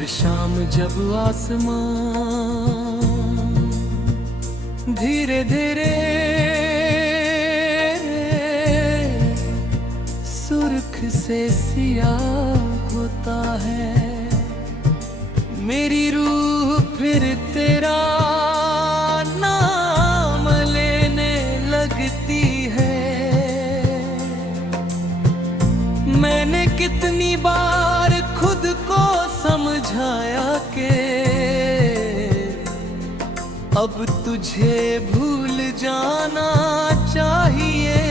हर शाम जब आसमां धीरे धीरे सुर्ख से सियाह होता है, मेरी रूह फिर तेरा नाम लेने लगती है। मैंने कितनी बार खुद को समझाया कि अब तुझे भूल जाना चाहिए,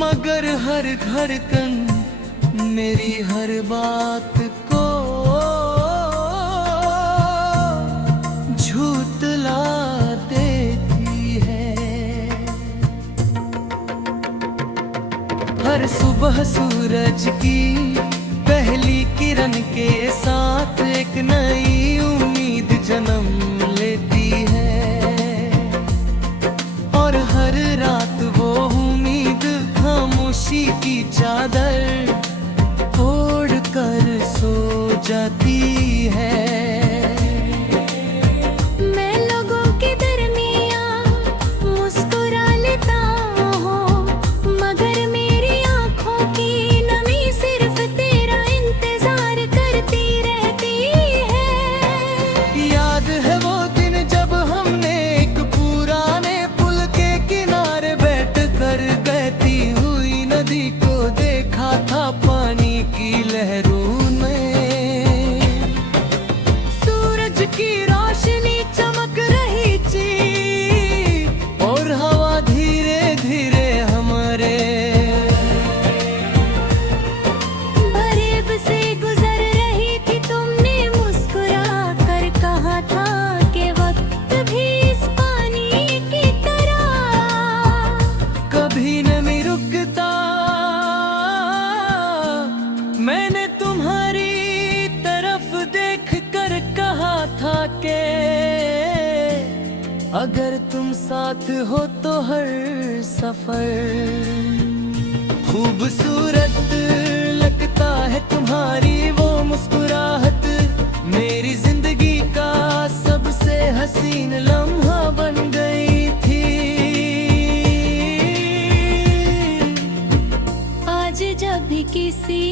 मगर हर धड़कन मेरी हर बात को झूठला देती है। हर सुबह सूरज की पहली किरण के साथ एक नई उम्मीद जन्म लेती है, और हर रात वो उम्मीद खामोशी की चादर ओढ़ कर सो जाती है। मैंने तुम्हारी तरफ देख कर कहा था कि अगर तुम साथ हो तो हर सफर खूबसूरत लगता है। तुम्हारी वो मुस्कुराहट मेरी जिंदगी का सबसे हसीन लम्हा बन गई थी। आज जब भी किसी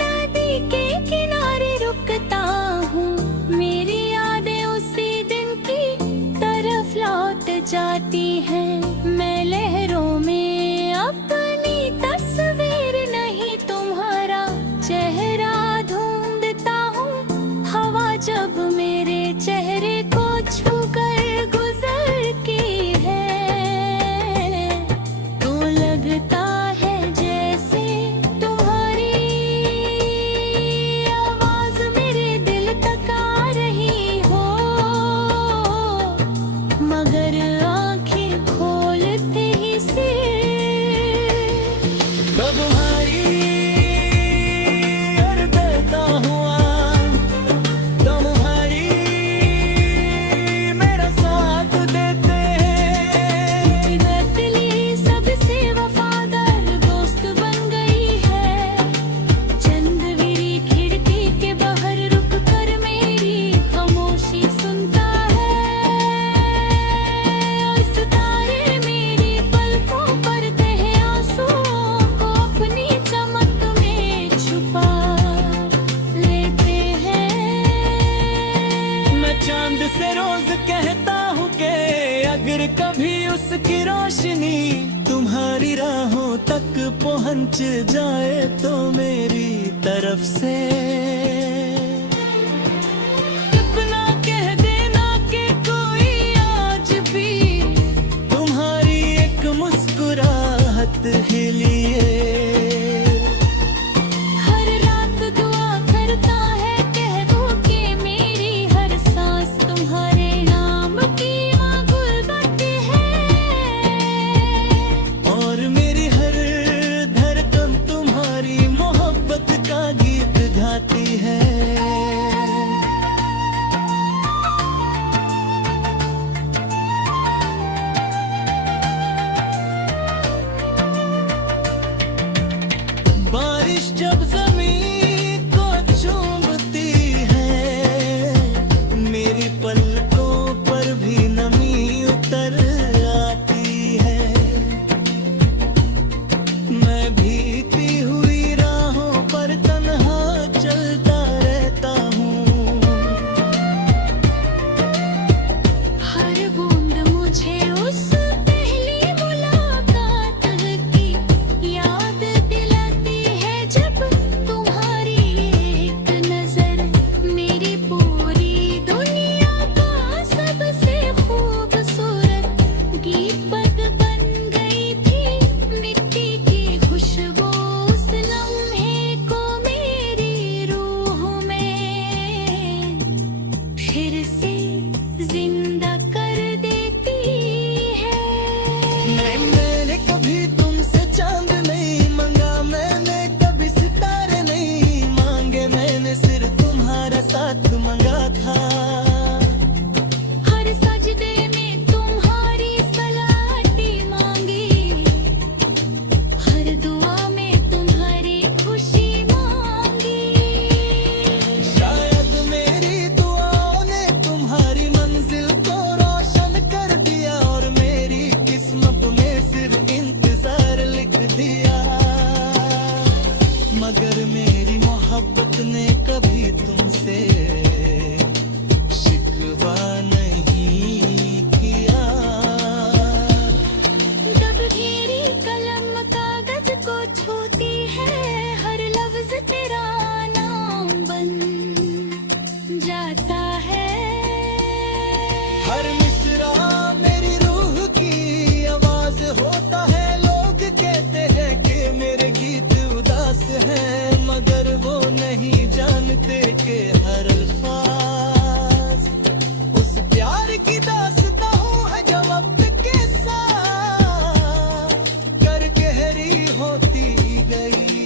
नदी के किनारे रुकता हूँ, मेरी यादें उसी दिन की तरफ लौट जाती हैं। मैं लहरों में अपनी तस्वीर नहीं तुम्हारा चेहरा ढूंढता हूँ। हवा जब मेरे चेहरे को छू कर गुजरती है, तो लगता है जैसे तुम्हारी आवाज मेरे दिल तक आ रही हो, मगर आंखें खोलते ही सिर्फ तुम्हारी और देता हुआ तुम्हारी मेरा साथ देते हैं। नकली सबसे वफादार दोस्त बन गई है। चंदविरी खिड़की के बाहर रुक कर मेरी खामोशी सुनता है, और सितारे मेरी पलकों पर कहे आंसुओं को अपनी चमक में छुपा लेते हैं। मैं चांद से रोज कहता हूँ कि अगर कभी उसकी रोशनी तुम्हारी राहों तक पहुँच जाए तो मेरी तरफ से इतना कह देना कि कोई आज भी तुम्हारी एक मुस्कुराहट ही लिए। हर रात दुआ करता है, कह दो कि मेरी हर सांस तुम्हारे नाम की गुलबत है, और मेरी हर धड़कन तुम्हारी मोहब्बत का गीत गाती है। बारिश जब जमीन को छू मगर मेरी मोहब्बत ने कभी तुमसे शिकवा नहीं किया। जब घेरी कलम कागज को छूती है, हर लफ्ज तेरा नाम बन जाता है। हर मिसरा मेरी रूह की आवाज होता है। लोग कहते हैं कि मेरे गीत उदास हैं, मगर वो नहीं जानते कि हर अल्फाज उस प्यार की दास्तां है जो वक्त के साथ कर गहरी होती गई।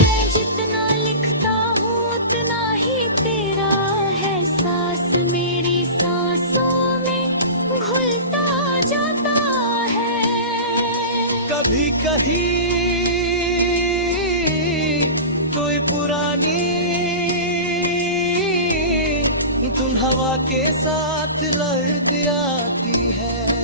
मैं जितना लिखता हूँ उतना ही तेरा है सांस मेरी सांसों में घुलता जाता है। कभी कहीं कोई पुरानी धुन हवा के साथ लहर आती है।